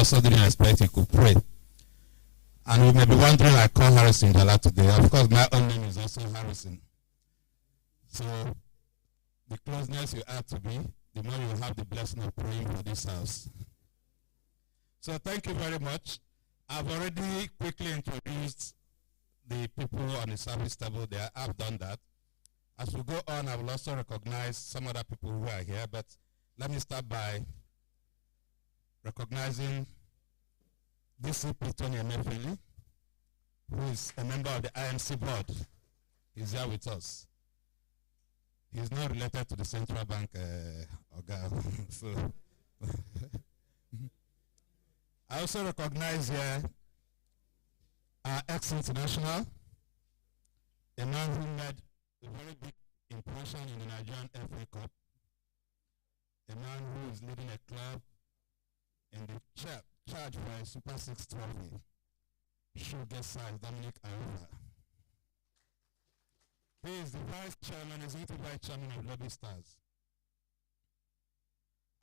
also didn't expect he could pray. And you may be wondering, I call Harrison Jala today. Of course, my own name is also Harrison. So, the closeness you add to me, the more you have the blessing of praying for this house. So, thank you very much. I've already quickly introduced the people on the service table there. I've done that. As we go on, I will also recognize some other people who are here, but let me start by recognizing DCP Tony Emefeli, who is a member of the IMC board. He's here with us. He's not related to the central bank so I also recognize here our ex-international, a man who made a very big impression in the Nigerian FA Cup, a man who is leading a club in the charge for a Super 6 trophy. Sugar size Dominic Arora. He is the vice chairman, executive vice chairman of Lobby Stars.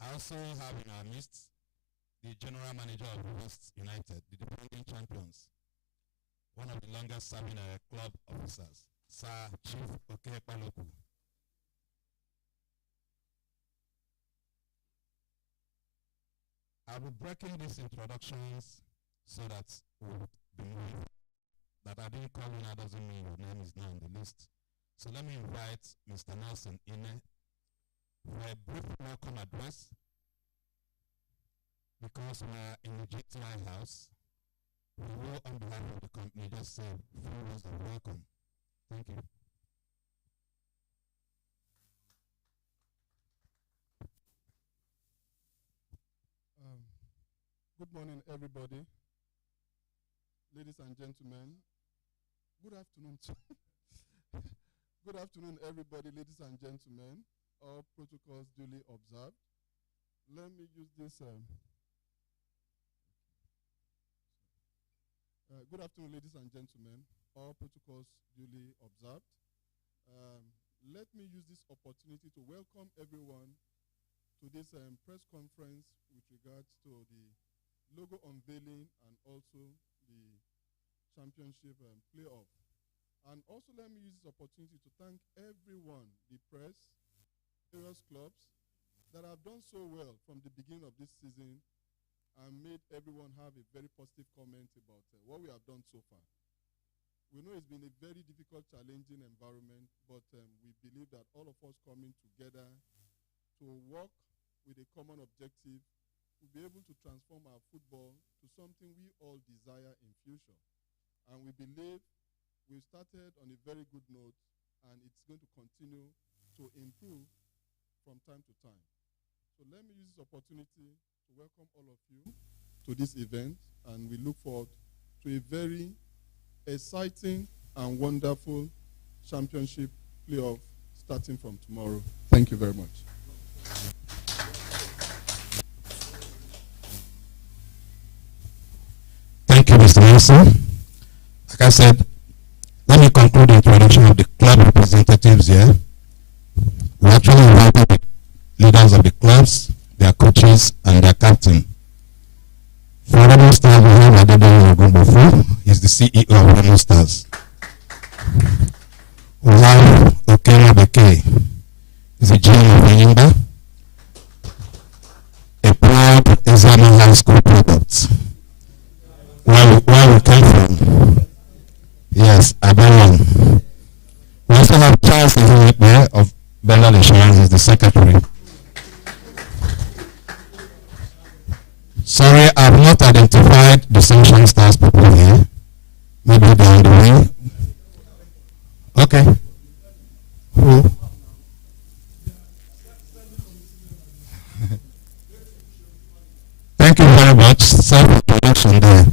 I also have in our midst the general manager of Rivers United, the defending champions, one of the longest serving club officers, Sir Chief Okekpaloku. I'll be breaking these introductions so that we'll be moving. That I didn't call you now doesn't mean your name is now on the list. So let me invite Mr. Nelson Ine for a brief welcome address, because we're in the GTI house. We will, on behalf of the company, just say a few words of welcome. Thank you. Good morning, everybody. Ladies and gentlemen. Good afternoon. Good afternoon, everybody, ladies and gentlemen. All protocols duly observed. Let me use this. Good afternoon, ladies and gentlemen. All protocols duly observed. Let me use this opportunity to welcome everyone to this press conference with regards to the logo unveiling and also the championship playoff. And also let me use this opportunity to thank everyone, the press, various clubs that have done so well from the beginning of this season and made everyone have a very positive comment about what we have done so far. We know it's been a very difficult, challenging environment, but we believe that all of us coming together to work with a common objective will be able to transform our football to something we all desire in future. And we believe we started on a very good note, and it's going to continue to improve from time to time. So let me use this opportunity to welcome all of you to this event, and we look forward to a very exciting and wonderful championship playoff starting from tomorrow. Thank you very much. Thank you, Mr. Nelson. Like I said, let me conclude the introduction of the club representatives here. We actually invited the leaders of the clubs, their coaches, and their captain. For Remo Stars, we have Adebayo Ogunbofu. He's the CEO of Remo Stars. We have Okela Beke. He's the GM of Enyimba, a proud Ezama High School product. Where we came from. Yes, Abalan. We also have Charles Ezekiel of Bendel Insurance, is the secretary. Sorry, I have not identified the Sunshine Stars people here. Maybe they're on the way. Okay. Who? Thank you very much. Self-introduction there.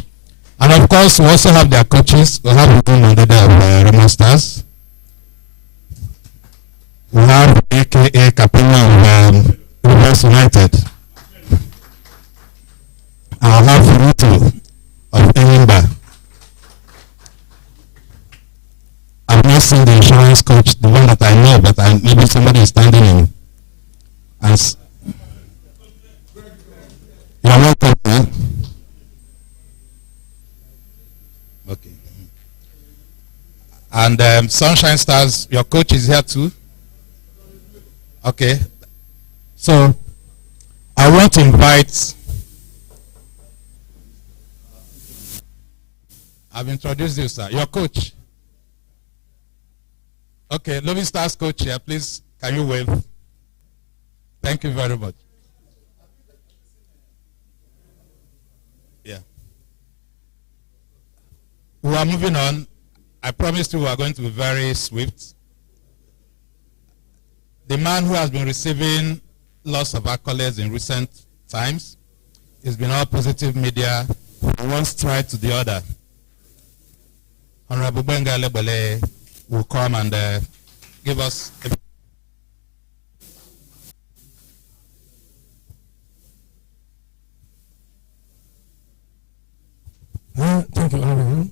And of course, we also have their coaches. We have Ugun Mandeda of Remo Stars. We have AKA Capino of Rivers United. I have Furuto of Enyimba. I've not seen the insurance coach, the one that I know, but maybe somebody is standing in. And you're welcome, huh? And Sunshine Stars, your coach is here too. Okay. So I want to invite, I've introduced you, sir. Your coach. Okay, Loving Stars coach here, please. Can you wave? Thank you very much. Yeah. We are moving on. I promised you we are going to be very swift. The man who has been receiving lots of accolades in recent times, it's been all positive media, one stride to the other. Honorable Benga Lebele will come and give us a thank you, Aaron.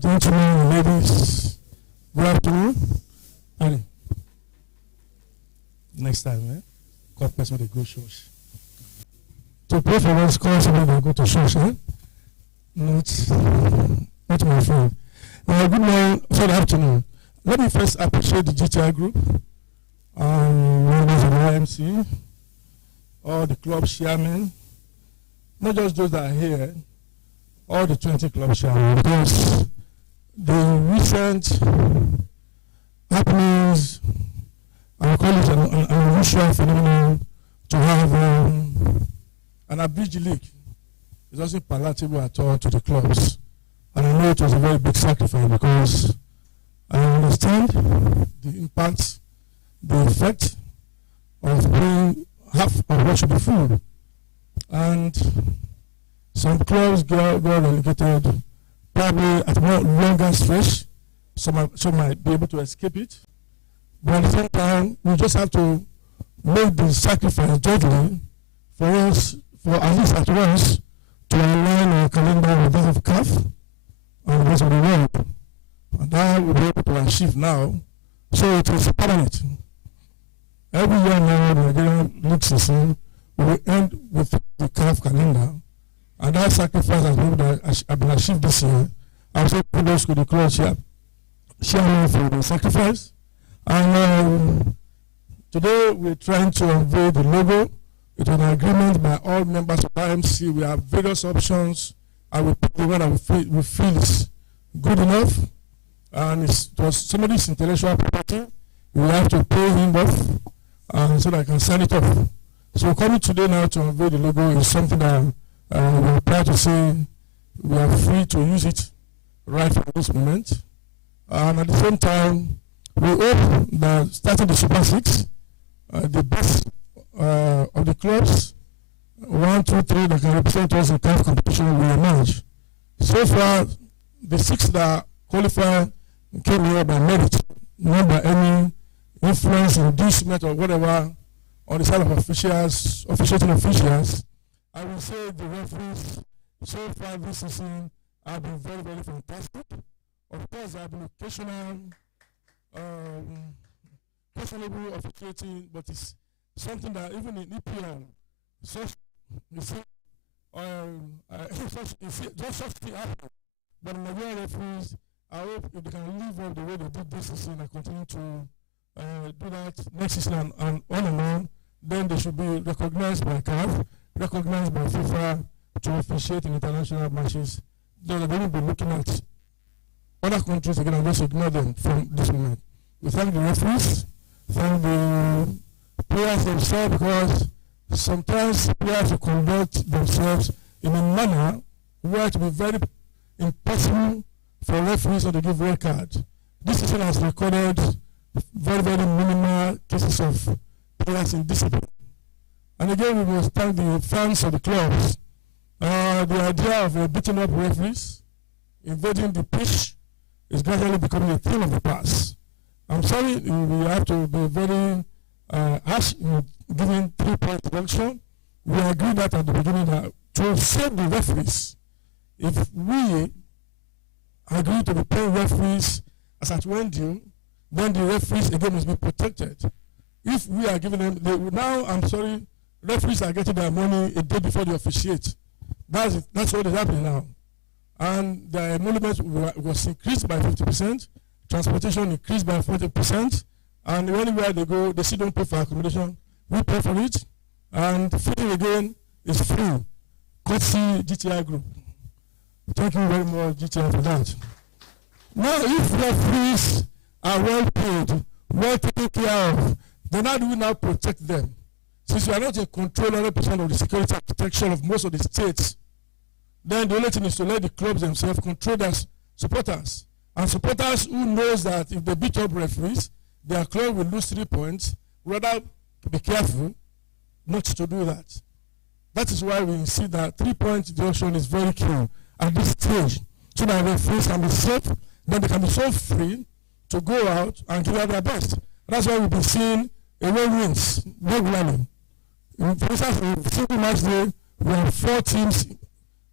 Gentlemen and ladies, good afternoon. Aaron. Next time, eh? God bless me to go church. To pray for us, call somebody to go to church, eh? Not my friend. Good morning, good afternoon. Let me first appreciate the GTI group, members of the IMC, all the club chairmen, not just those that are here, all the 20 club chairmen, because the recent happenings, I call it an unusual phenomenon to have an abridged league. It wasn't palatable at all to the clubs. And I know it was a very big sacrifice because I understand the impact, the effect of paying half of what should be full. And some clubs got relegated probably at a more longer stretch. Some might be able to escape it. But at the same time, we just have to make the sacrifice jointly for us, for at least at once, to align our calendar with that of CAF and the rest of the world. And that we'll be able to achieve now. So it is permanent. Every year now, the Nigerian league season will end with the CAF calendar. And that sacrifice has been achieved this year. I say kudos to the club chairman for the sacrifice. And today we're trying to unveil the logo. It's an agreement by all members of IMC. We have various options. I will pick the one that we feel is good enough. And it was somebody's intellectual property. We have to pay him off so that I can sign it off. So coming today now to unveil the logo is something that we're proud to say we are free to use it right from this moment. And at the same time, we hope that starting the Super 6, the best of the clubs, 1, 2, 3 that can represent us in CAF competition will emerge. So far, the 6 that qualify came here by merit, not by any influence, inducement, or whatever on the side of officials, officiating officials. I will say the referees so far this season have been very, very fantastic. Of course, there have been occasional questionable officiating, but it's something that even in EPL, such such thing happen. But Nigerian referees, I hope if they can live up the way they did this season and continue to do that next season and on, then they should be recognized by CAF, recognized by FIFA to officiate in international matches. They will be looking at other countries again and just ignore them from this moment. We thank the referees, thank the players themselves, because sometimes players will conduct themselves in a manner where it will be very impossible for referees to give red card. This season has recorded very, very minimal cases of players in discipline. And again, we must thank the fans of the clubs. The idea of beating up referees, invading the pitch, is gradually becoming a thing of the past. I'm sorry, we have to be very harsh in giving 3-point deduction. We agreed that at the beginning that to save the referees, if we agree to be paying referees as at when due, then the referees again must be protected. If we are giving them, now I'm sorry, referees are getting their money a day before they officiate. That's what is happening now. and the emolument was increased by 50%, transportation increased by 40%, and anywhere they go, they still don't pay for accommodation. We pay for it, and feeding again is free. Courtesy GTI Group. Thank you very much, GTI, for that. Now, if referees are well paid, well taken care of, then how do we now protect them? Since we are not in control 100% of the security and protection of most of the states, then the only thing is to let the clubs themselves control their supporters. And supporters who knows that if they beat up referees, their club will lose 3 points, rather be careful not to do that. That is why we see that 3-point deduction is very key at this stage, so that referees can be safe, then they can be so free to go out and give out their best. That's why we've been seeing away wins regularly. For instance, in single match day, we had 4 teams.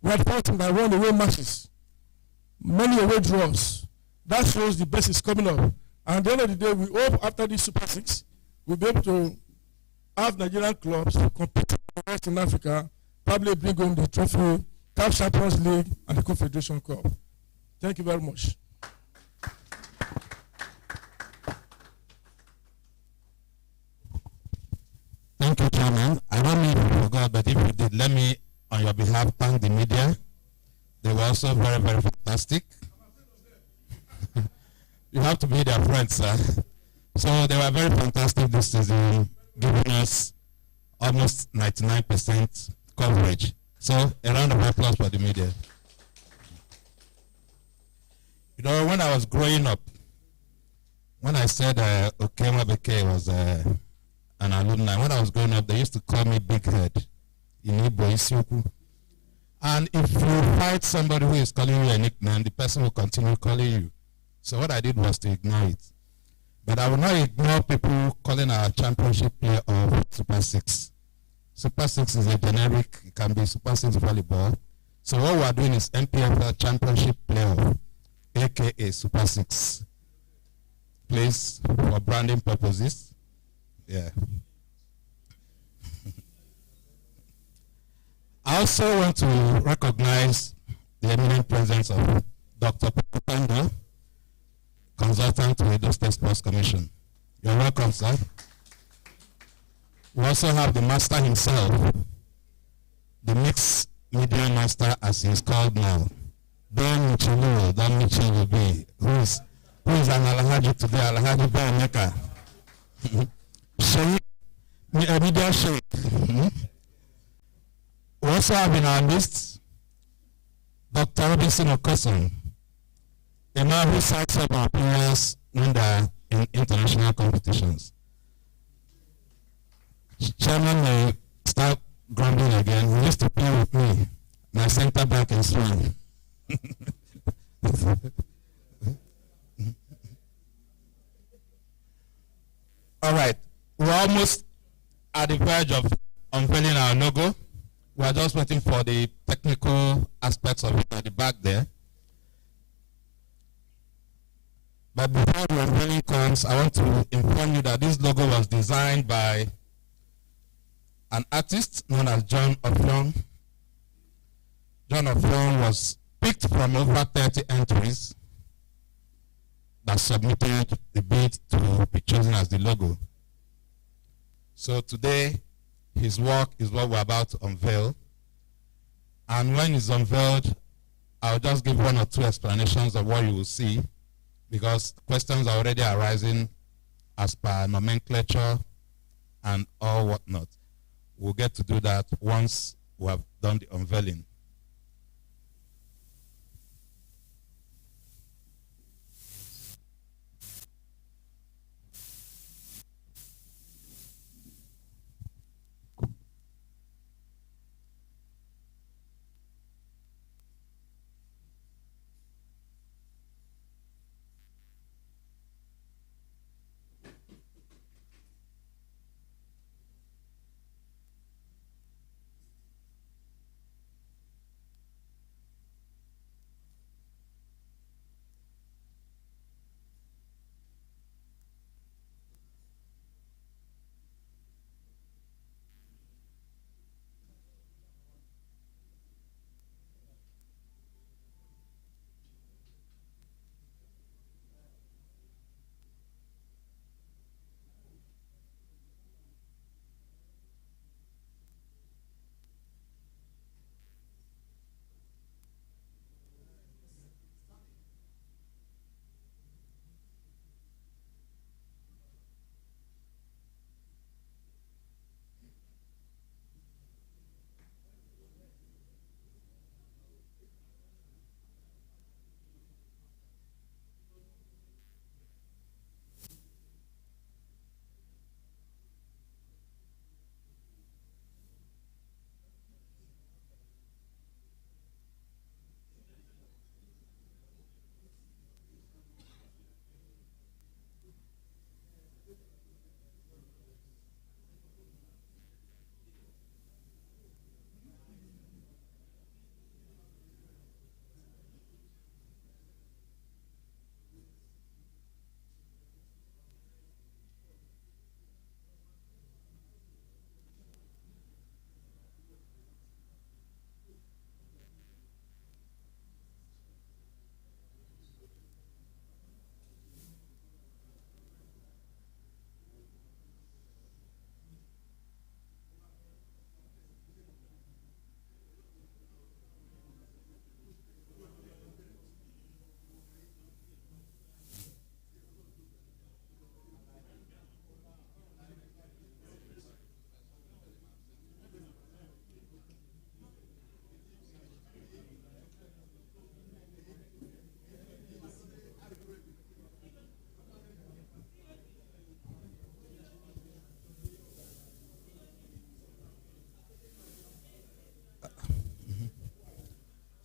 We had 4 teams that won away matches, many away draws. That shows the best is coming up. And at the end of the day, we hope after this Super 6, we'll be able to have Nigerian clubs compete in Africa, probably bring home the trophy, CAF Champions League, and the Confederation Cup. Thank you very much. Thank you, Chairman. I don't know if you forgot, but if you did, let me, on your behalf, thank the media. They were also very, very fantastic. You have to be their friends, sir. So they were very fantastic this season, giving us almost 99% coverage. So a round of applause for the media. You know, when I was growing up, when I said Okema Beke was an alumni, when I was growing up, they used to call me Big Head in Igbo Isioku. And if you fight somebody who is calling you a nickname, the person will continue calling you. So what I did was to ignore it. But I will not ignore people calling our championship player of Super 6. Super 6 is a generic, it can be Super 6 volleyball. So what we are doing is NPFL championship player, aka Super 6. Please, for branding purposes. Yeah. I also want to recognize the eminent presence of Dr. Pando, consultant to the Edo State Sports Commission. You're welcome, sir. We also have the master himself, the mixed media master as he's called now, Don Michilu B, who is an Alhaji today, Alhaji Mecca. Sheikh, media Sheikh. We also have in our midst Dr. Robinson Okoson, a man who cites up our players when they're in international competitions. Chairman may start grumbling again. He used to play with me, my center back in Swan. All right, we're almost at the verge of unveiling our logo. We're just waiting for the technical aspects of it at the back there. But before the unveiling comes, I want to inform you that this logo was designed by an artist known as John Offiong. John Offiong was picked from over 30 entries that submitted the bid to be chosen as the logo. So today, his work is what we're about to unveil. And when it's unveiled, I'll just give 1 or 2 explanations of what you will see, because questions are already arising as per nomenclature and all whatnot. We'll get to do that once we have done the unveiling.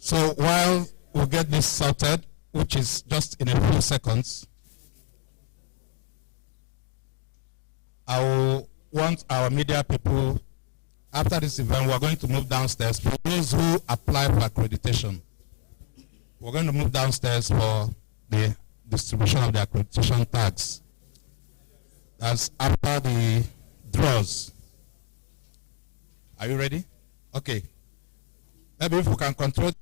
So while we get this sorted, which is just in a few seconds, I will want our media people, after this event, we're going to move downstairs. For those who apply for accreditation, we're going to move downstairs for the distribution of the accreditation tags. That's after the draws. Are you ready? Okay. Maybe if we can control.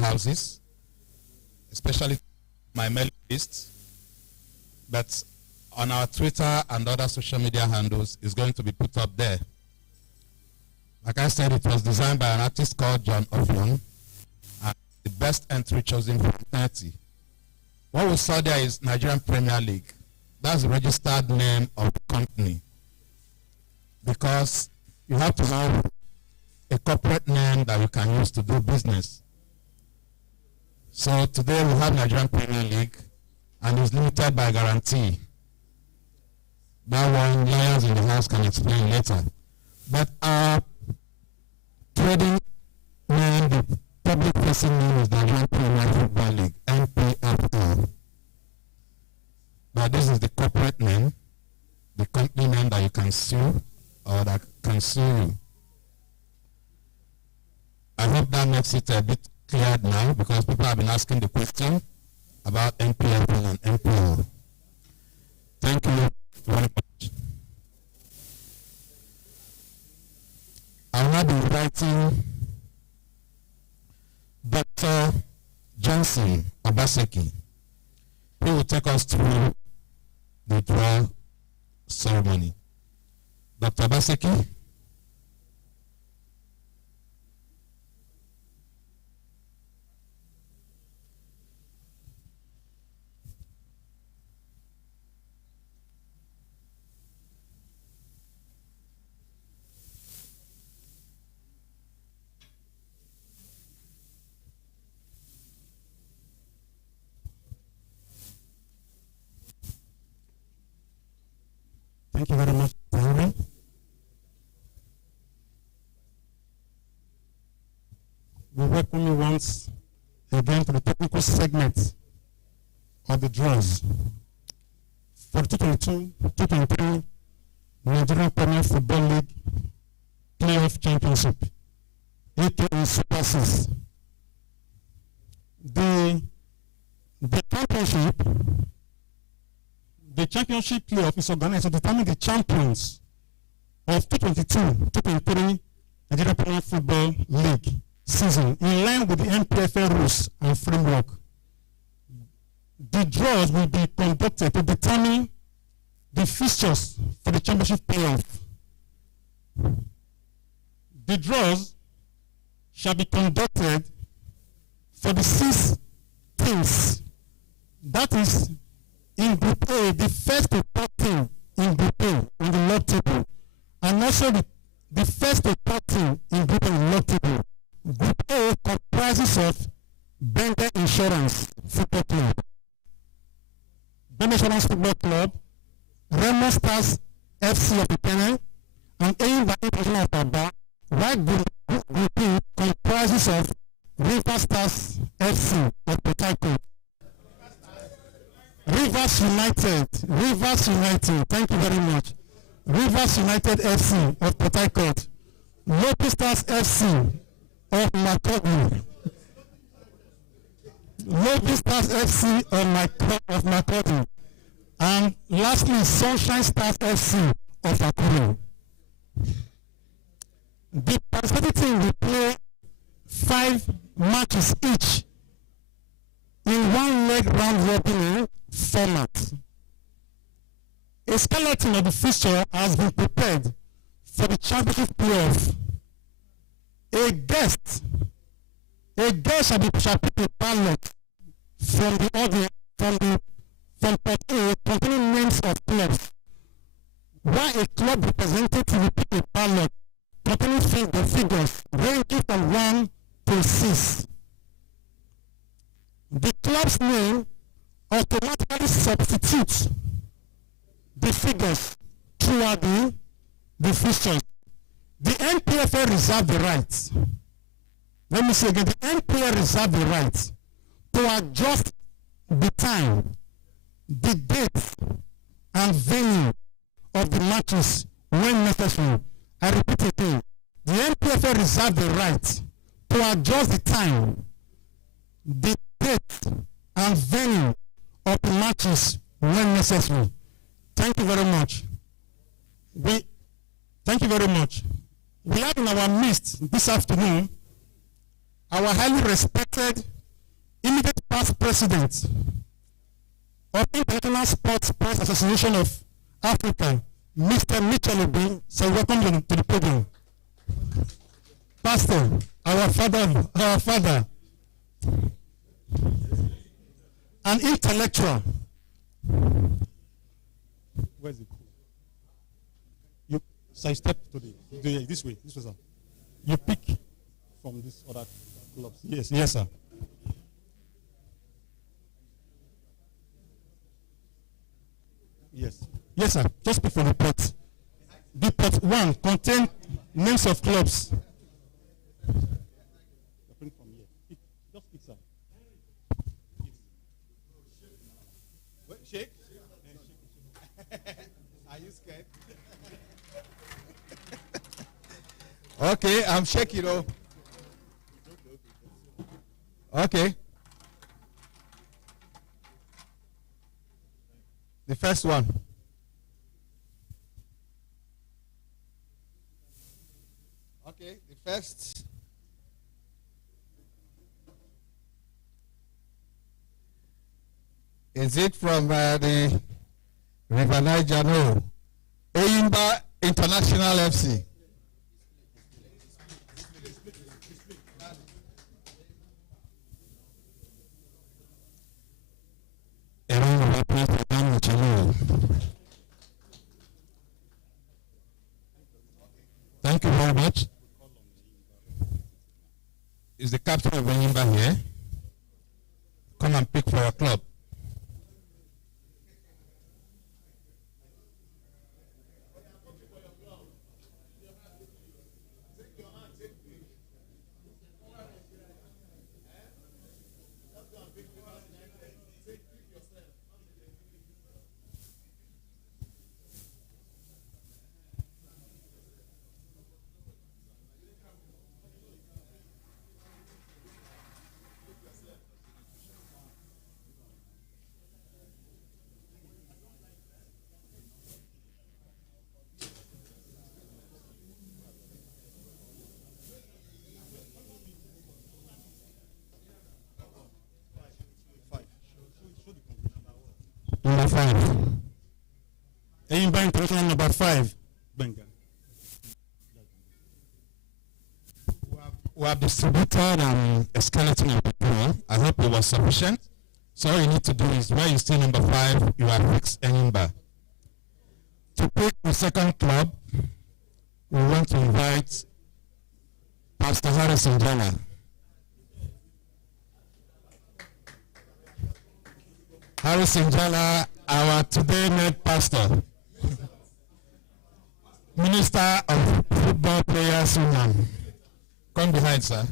Houses, especially my mailing list, but on our Twitter and other social media handles is going to be put up there. Like I said, it was designed by an artist called John Ofion, and the best entry chosen from 30. What we saw there is Nigerian Premier League. That's the registered name of the company, because you have to have a corporate name that you can use to do business. So today we have Nigerian Premier League, and it's limited by guarantee. That one, lawyers in the house can explain later. But our trading name, the public facing name, is Nigerian Premier Football League, NPFL. But this is the corporate name, the company name that you can sue or that can sue you. I hope that makes it a bit cleared now, because people have been asking the question about NPFL and NPL. Thank you very much. I'll now be inviting Dr. Johnson Obaseki. He will take us through the draw ceremony. Dr. Obaseki. Thank you very much, Henry. We welcome you once again to the technical segment of the draws for the 2022-2023 Nigerian Premier Football League Playoff Championship, aka Super 6. The championship playoff is organized to determine the champions of 2022-2023 Nigeria Premier Football League season in line with the NPFL rules and framework. The draws will be conducted to determine the fixtures for the championship playoff. The draws shall be conducted for the 6 teams. That is, in Group A, the first to 13 in Group A on the log table, and also the first to 13 in Group A on the log table. Group A comprises of Bender Insurance Football Club, Bender Insurance Football Club, Remo Stars FC of Ikene, and Aimba International of Aba, while Group B comprises of River Stars FC of Port Harcourt, Rivers United, thank you very much. Rivers United FC of Port Harcourt, Local Stars FC of Makurdi, Local Stars FC of Makurdi, And lastly, Sunshine Stars FC of Akure. The participating team will play 5 matches each in one leg round robin format. A skeleton of the fixture has been prepared for the championship playoff. A guest shall pick a ballot from the audience from part A containing names of clubs, while a club representative will pick a ballot containing the figures ranging from 1 to 6. The club's name automatically substitutes the figures throughout the fixtures. The NPFL reserve the right. Let me say again, the NPL reserve the right to adjust the time, the date, and venue of the matches when necessary. I repeat again, the NPFL reserve the right to adjust the time, the date, and venue of the matches when necessary. Thank you very much. Thank you very much. We have in our midst this afternoon our highly respected immediate past president of International Sports Press Association of Africa, Mr. Mitchell Obi. So welcome to the program. Pastor, our father, an intellectual. Where's it? You step to this way, sir. You pick from this other clubs. Yes, sir. Yes, sir. Just pick from the pot. The pot 1 contain names of clubs. Just pick, sir. Shake? Are you scared? Okay, I'm shaking, though. Okay. The first one. Okay, the first. Is it from the River Niger? No. Eyimba International FC. Thank you very much. Is the captain of Eyimba here? Come and pick for your club. Number 5. Eyimba International number 5. Benga. We have distributed a skeleton of the pool. I hope it was sufficient. So all you need to do is where you see number 5, you have fixed Eyimba. To pick the second club, we want to invite Pastor Harrison Jana. Harrison Jala, our today made pastor, Minister of Football Players Union. Come behind, sir.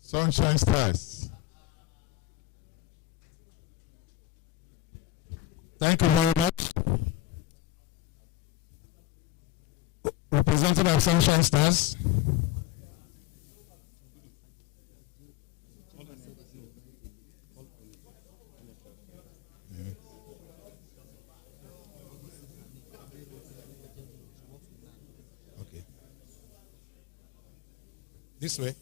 Sunshine Stars. Thank you very much. Representative of Sunshine Stars. Okay. This way.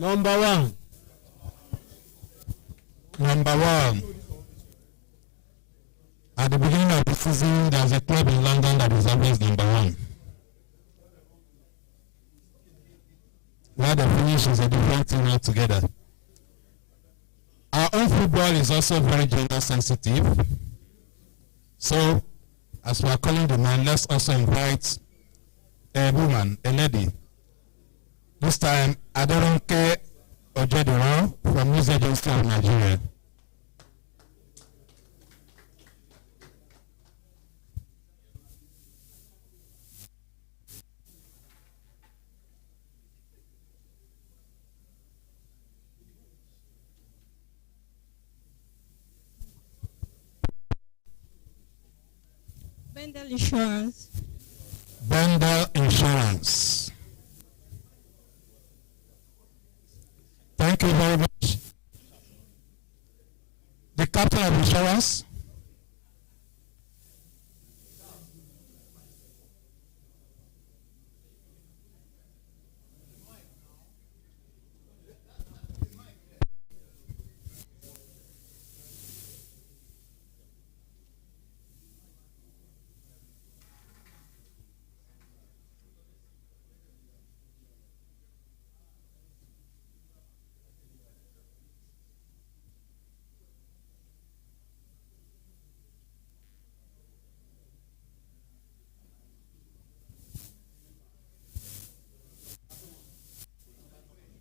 Number one. Number one. At the beginning of the season, there's a club in London that is always number one. Where the finish is a different thing altogether. Our own football is also very gender sensitive. So, as we are calling the man, let's also invite a woman, a lady. This time, Aderonke Ojediran from News Agency of Nigeria. Bendel Insurance. Bendel Insurance. Thank you very much. The captain of insurance.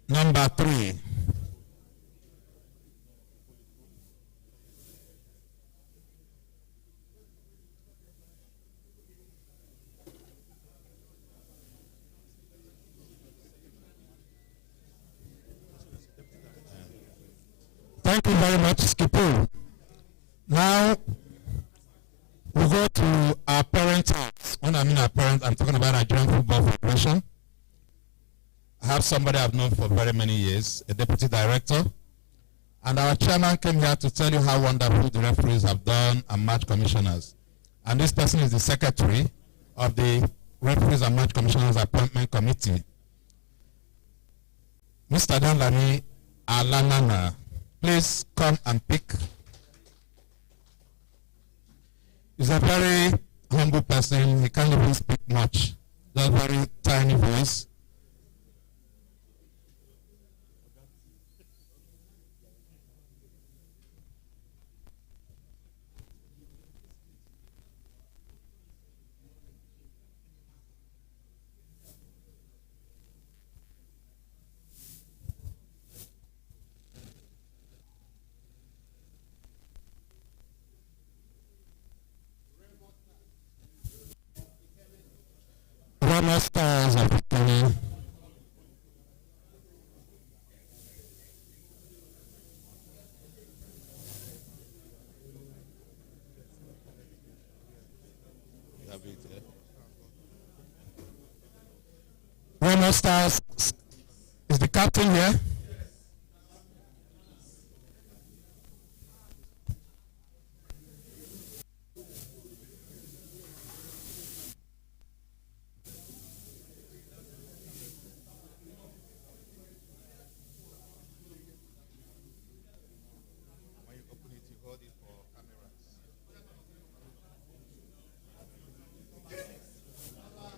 Number 3. Thank you very much, Skipper. Now, we go to our parent house. When I mean our parent, I'm talking about Nigerian Football Federation. I have somebody I've known for very many years, a deputy director. And our chairman came here to tell you how wonderful the referees have done and match commissioners. And this person is the secretary of the Referees and Match Commissioners Appointment Committee. Mr. Danlani Alanana, please come and pick. He's a very humble person. He can't even speak much. Just very tiny voice. Rama Stars of Italy. Rama Stars is the captain here.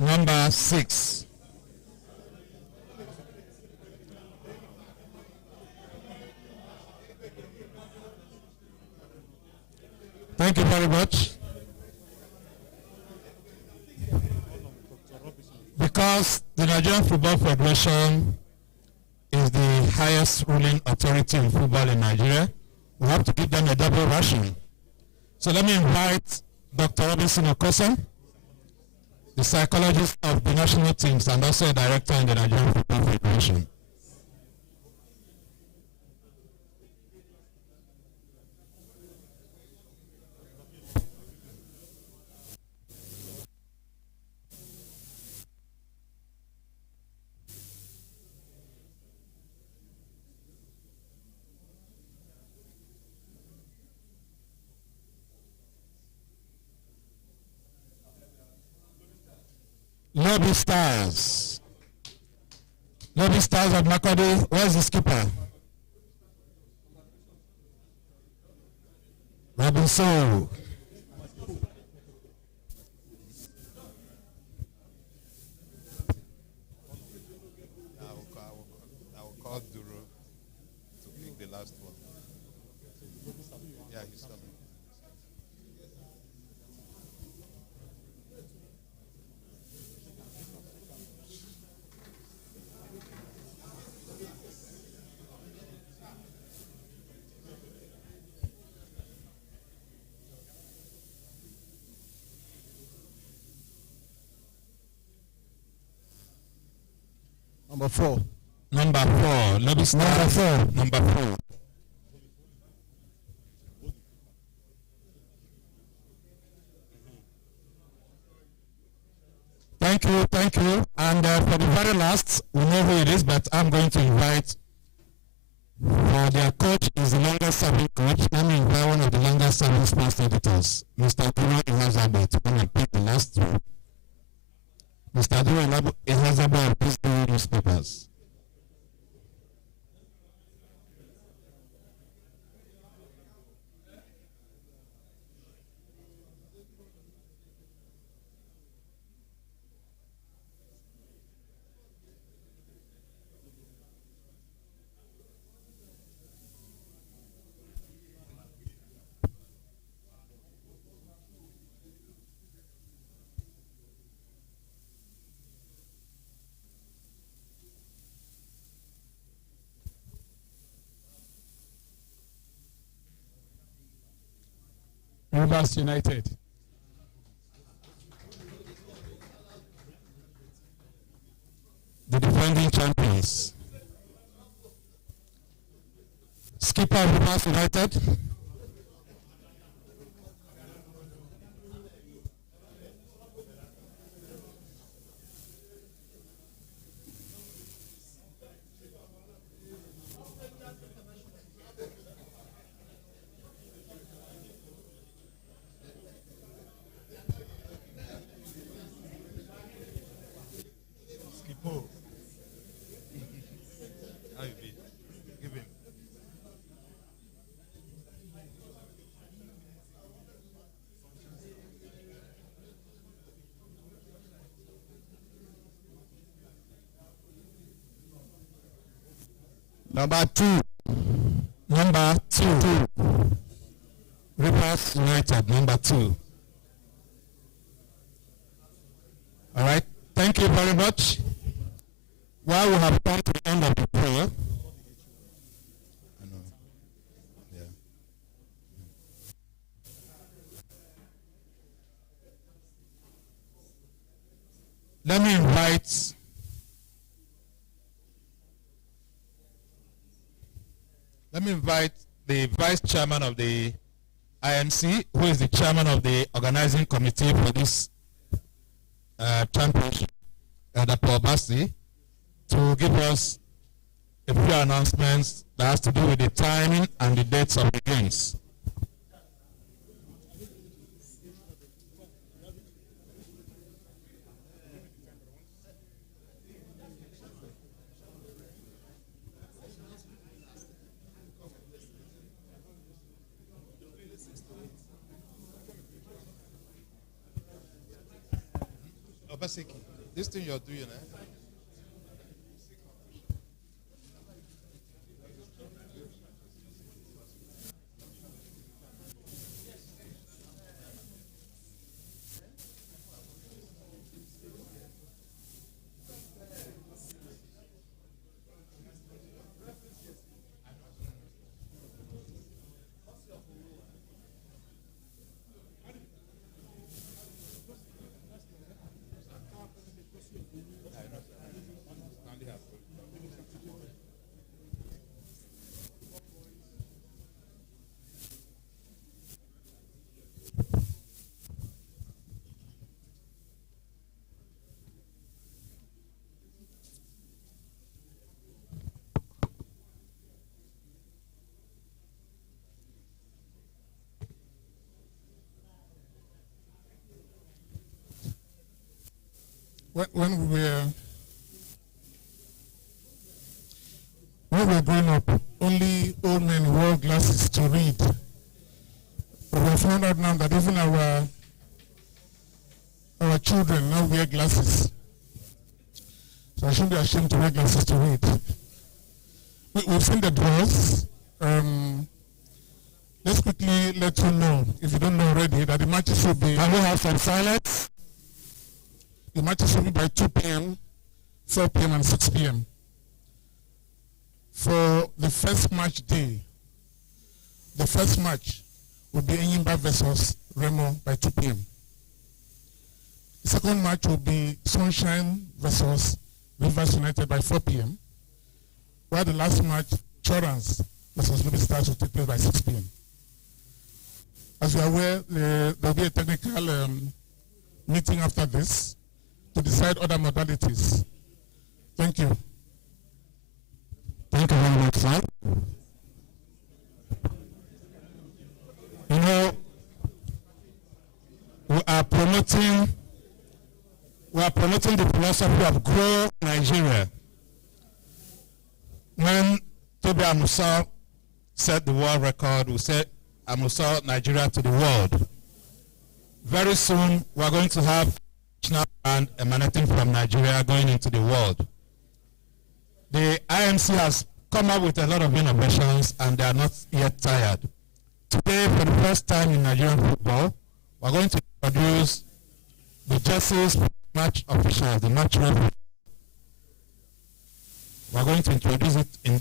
Number 6. Thank you very much. Because the Nigerian Football Federation is the highest ruling authority in football in Nigeria, we have to give them a double ration. So let me invite Dr. Robinson Okosan, the psychologist of the national teams and also a director in the Nigerian Football Federation. Lobby Stars. Lobby Stars of Makodi. Where's the skipper? Robinson. I will call Duro to pick the last one. Yeah, he's coming. Number 4. Number 4. Lobby Stars. Number 4. Thank you, thank you. And for the very last, we know who it is, but I'm going to invite, for their coach is the longest serving coach. Let me invite one of the longest serving sports editors, Mr. Duro Ihazabe, to come and pick the last two. Mr. Duro Ihazabe of Peaceville Newspapers. Rivers United. The defending champions. Skipper of Rivers United. Number 2. Number 2. Rivers United, number 2. All right. Thank you very much. Well, we have come to the end of the prayer. I know. Yeah. Let me invite the vice chairman of the INC, who is the chairman of the organizing committee for this championship, Paul Bassi, to give us a few announcements that has to do with the timing and the dates of the games. Obaseki, this thing you're doing, when we were growing up, only old men wore glasses to read. But we found out now that even our children now wear glasses. So I shouldn't be ashamed to wear glasses to read. We've seen the draws. Let's quickly let you know, if you don't know already, that the matches will be... Can we have some silence? The matches will be by 2 p.m., 4 p.m. and 6 p.m. For the first match day, the first match will be Enyimba versus Remo by 2 p.m. The second match will be Sunshine versus Rivers United by 4 p.m. While the last match, Chorans versus Ruby Stars, will take place by 6 p.m. As you are aware, there will be a technical meeting after this to decide other modalities. Thank you. Thank you very much, sir. You know, we are promoting the philosophy of grow Nigeria. When Toby Amusa set the world record, we said Amusa Nigeria to the world. Very soon, we are going to have national brand emanating from Nigeria going into the world. The IMC has come up with a lot of innovations and they are not yet tired. Today, for the first time in Nigerian football, we are going to introduce the jerseys for match officials, the match referees. We are going to introduce it in,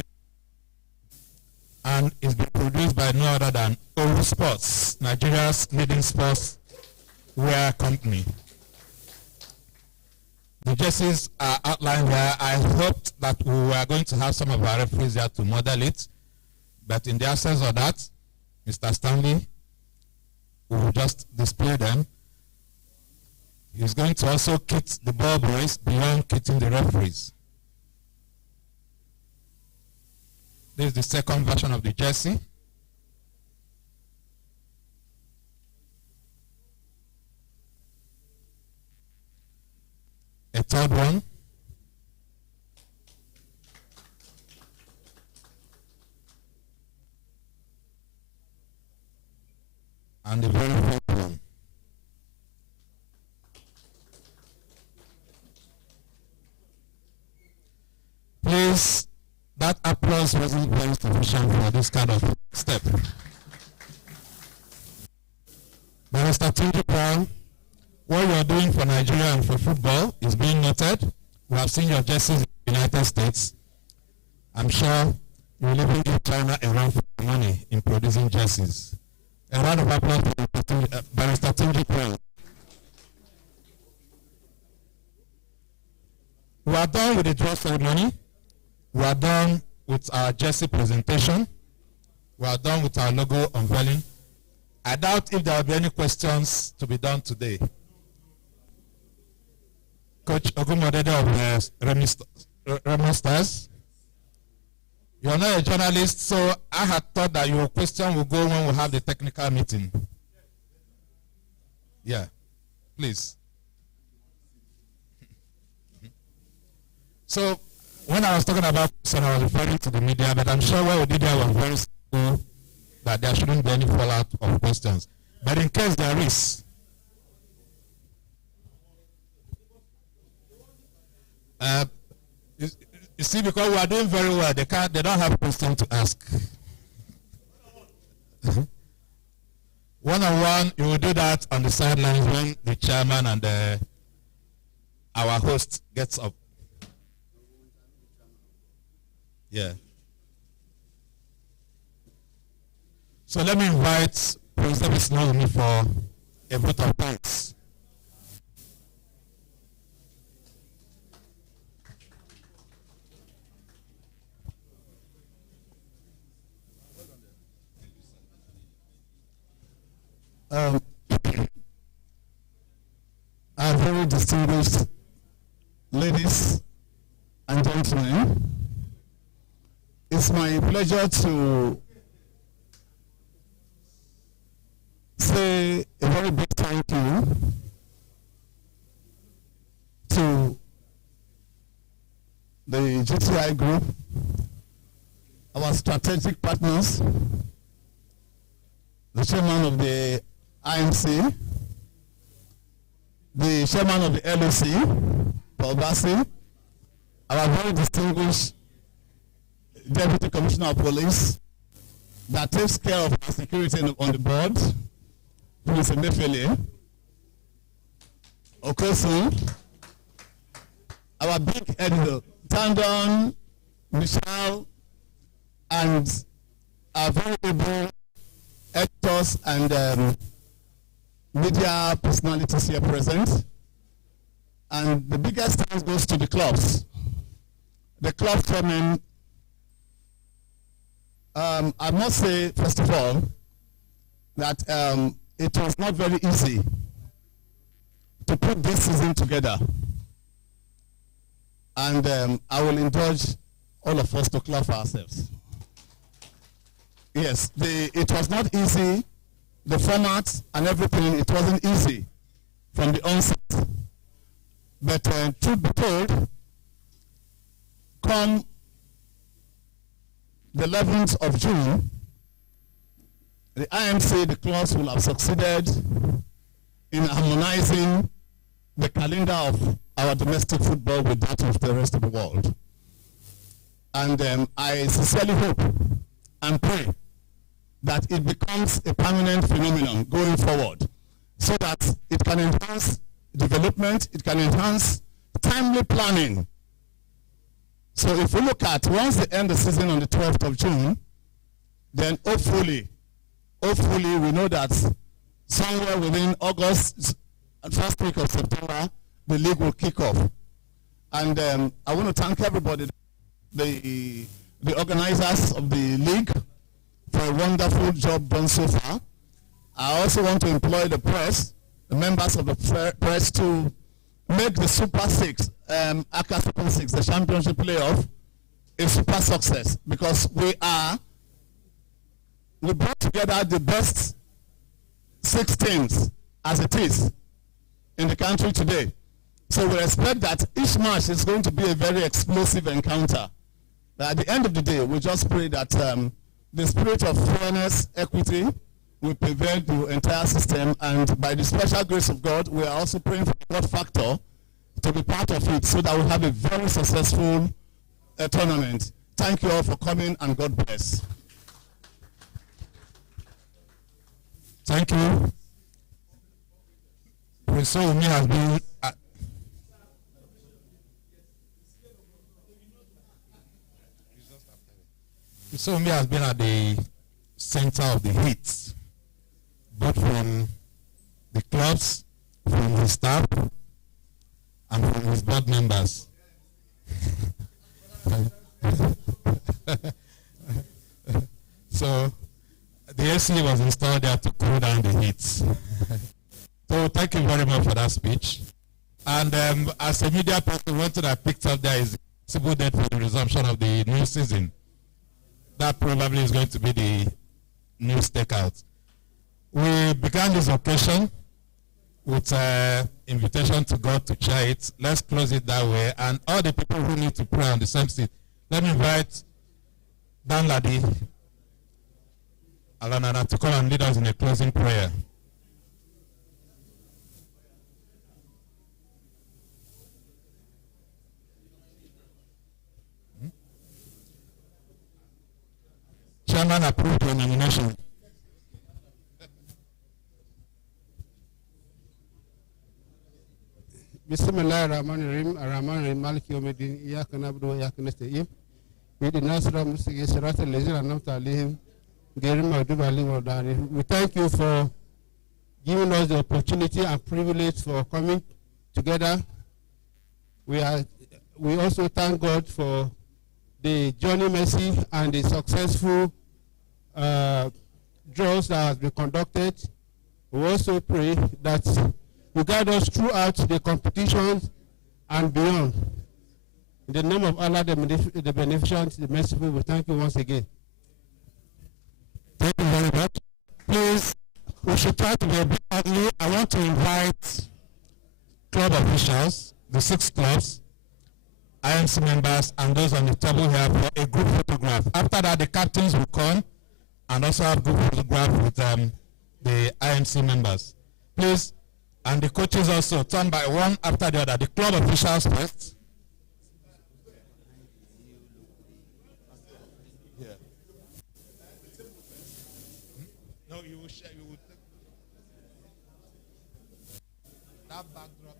and it's been produced by no other than Oru Sports, Nigeria's leading sports wear company. The jerseys are outlined there. I hoped that we were going to have some of our referees here to model it, but in the absence of that, Mr. Stanley will just display them. He's going to also kit the ball boys beyond kitting the referees. This is the second version of the jersey. A third one. And the very fourth one. Please, that applause wasn't very sufficient for this kind of step. Mr. Tunji Brown, what you are doing for Nigeria and for football is being noted. We have seen your jerseys in the United States. I'm sure you will even give China a run for money in producing jerseys. A round of applause for Mr. Tunji Brown. We are done with the draw ceremony. We are done with our jersey presentation. We are done with our logo unveiling. I doubt if there will be any questions to be done today. Coach Ogumodede of the Remo Stars. You are not a journalist, so I had thought that your question will go when we have the technical meeting. Yeah, please. So, when I was talking about question, I was referring to the media, but I'm sure what we did there was very simple, that there shouldn't be any fallout of questions. But in case there is, you see, because we are doing very well, they don't have questions to ask. One-on-one, you will do that on the sidelines when the chairman and our host gets up. Yeah. So let me invite Professor Bisnomi for a vote of thanks. Our very distinguished ladies and gentlemen, it's my pleasure to say a very big thank you to the GTI group, our strategic partners, the chairman of the IMC, the chairman of the LOC, Paul Bassi, our very distinguished Deputy Commissioner of Police that takes care of our security on the board, who is NPFL, Okosun, our big editor, Tandon, Michelle, and our very able editors and media personalities here present. And the biggest thanks goes to the clubs. The club chairman, I must say, first of all, that it was not very easy to put this season together. And I will indulge all of us to clap for ourselves. Yes, it was not easy. The format and everything, it wasn't easy from the onset. But truth be told, come the 11th of June, the IMC, the clubs will have succeeded in harmonizing the calendar of our domestic football with that of the rest of the world. And I sincerely hope and pray that it becomes a permanent phenomenon going forward, so that it can enhance development, it can enhance timely planning. So if we look at, once they end the season on the 12th of June, then hopefully we know that somewhere within August and first week of September, the league will kick off. And I want to thank everybody, the organizers of the league, for a wonderful job done so far. I also want to employ the press, the members of the press, to make the Super 6, ACA Super 6, the championship playoff, a super success, because we brought together the best 6 teams as it is in the country today. So we expect that each match is going to be a very explosive encounter. But at the end of the day, we just pray that the spirit of fairness, equity, will prevail the entire system, and by the special grace of God, we are also praying for the God factor to be part of it, so that we have a very successful tournament. Thank you all for coming, and God bless. Thank you. Prince Owumi has been at the center of the heat, both from the clubs, from his staff, and from his board members. So the AC was installed there to cool down the heat. So thank you very much for that speech. And as a media person, one thing I picked up there is the possible date for the resumption of the new season. That probably is going to be the new stakeout. We began this occasion with invitation to God to chair it. Let's close it that way. And all the people who need to pray on the same seat, let me invite Dan Ladi Alanana to come and lead us in a closing prayer. Chairman approved your nomination. Bismillahirrahmanirrahim. Ar-Rahmanirrahim. Maliki yawmiddin. Iyyaka na'budu wa iyyaka nasta'in. Ihdina siratal mustaqim, siratal ladzina an'amta alaihim, ghayril maghdubi alaihim waladdallin. We thank you for giving us the opportunity and privilege for coming together. We also thank God for the journey mercy and the successful draws that has been conducted. We also pray that you guide us throughout the competitions and beyond. In the name of Allah, the beneficent, the merciful, we thank you once again. Thank you very much. Please, we should try to be a bit early. I want to invite club officials, the 6 clubs, IMC members and those on the table here for a group photograph. After that, the captains will come and also have group photograph with the IMC members. Please, and the coaches also, turn by one after the other. The club officials first. Yeah. No, you will share. You will take that backdrop.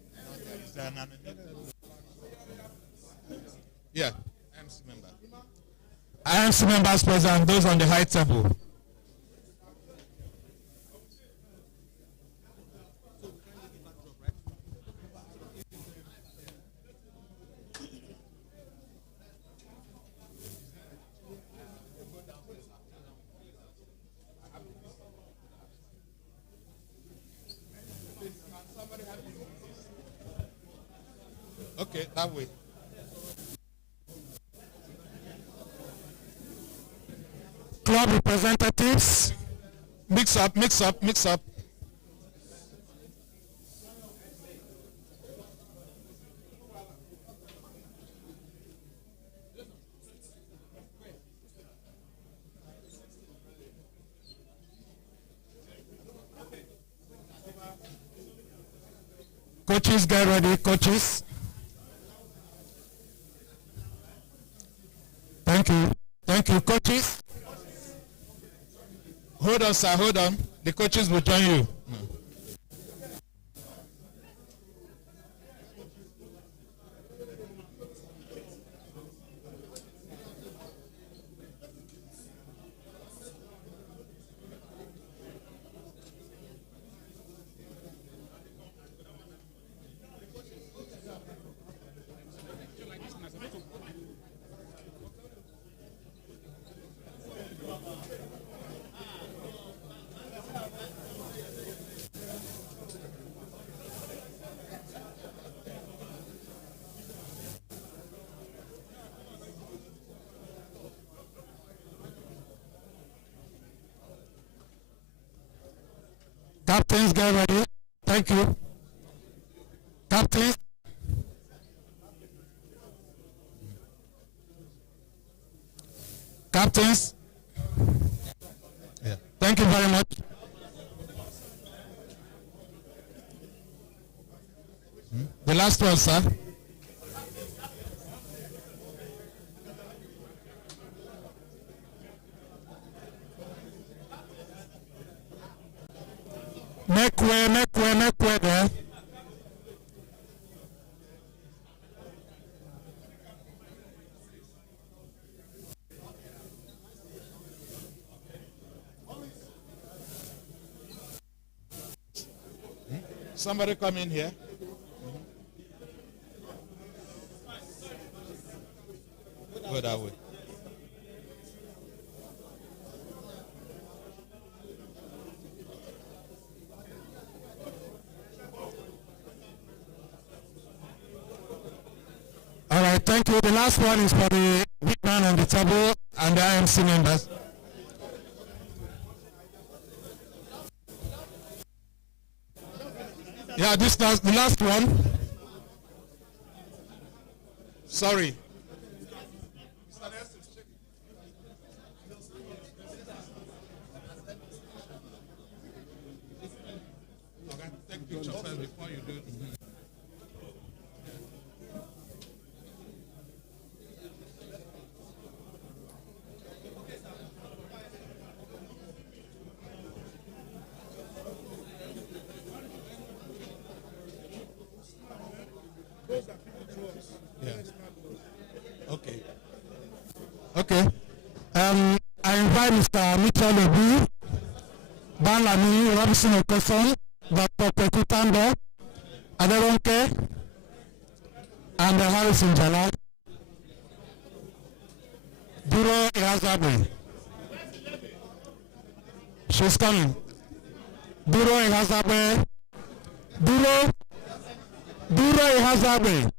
Yeah, IMC members. IMC members present, those on the high table. Okay, that way. Club representatives, mix up, mix up, mix up. Coaches, get ready, coaches. Thank you, coaches. Hold on, sir, hold on. The coaches will join you. Captains, get ready. Thank you. Captains. Captains. Yeah. Thank you very much. The last one, sir. Make way there. Somebody come in here. Go that way. All right, thank you. The last one is for the big man on the table and the IMC members. Yeah, this is the last one. Sorry. Okay, take picture first before you do it. Okay. Okay. I invite Mr. Mitchell Obi, Balami, Robinson Okoson, Dr. Pekutando, Aderonke, and Harrison Jala. Duro Ihazabe. She's coming. Duro Ihazabe. Duro Ihazabe.